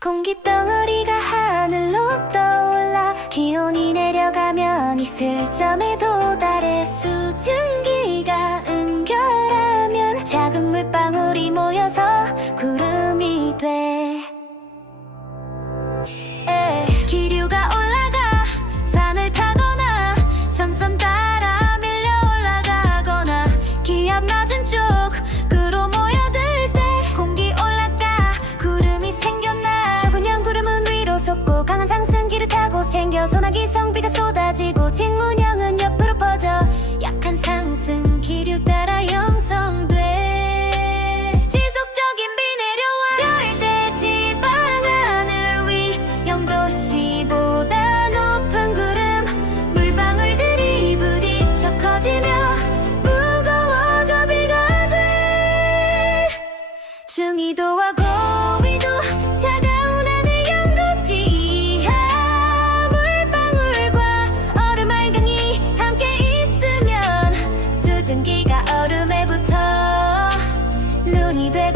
공기 덩어리가 하늘로 떠올라 기온이 내려가면 있을 점에 도달해 수증기 영도시보다 높은 구름. 물방울들이 부딪혀 커지며 무거워져 비가 돼. 중위도와 고위도 차가운 하늘 영도시 이하 물방울과 얼음 알강이 함께 있으면 수증기가 얼음에 붙어 눈이 되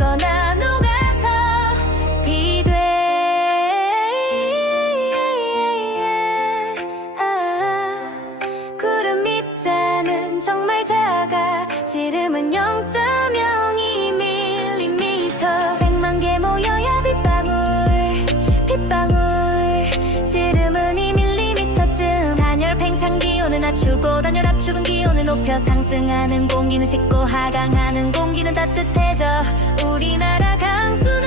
지름은 0.02mm 백만 개 모여야 빗방울 빗방울. 지름은 2mm쯤. 단열 팽창 기온을 낮추고 단열 압축은 기온을 높여 상승하는 공기는 식고 하강하는 공기는 따뜻해져. 우리나라 강수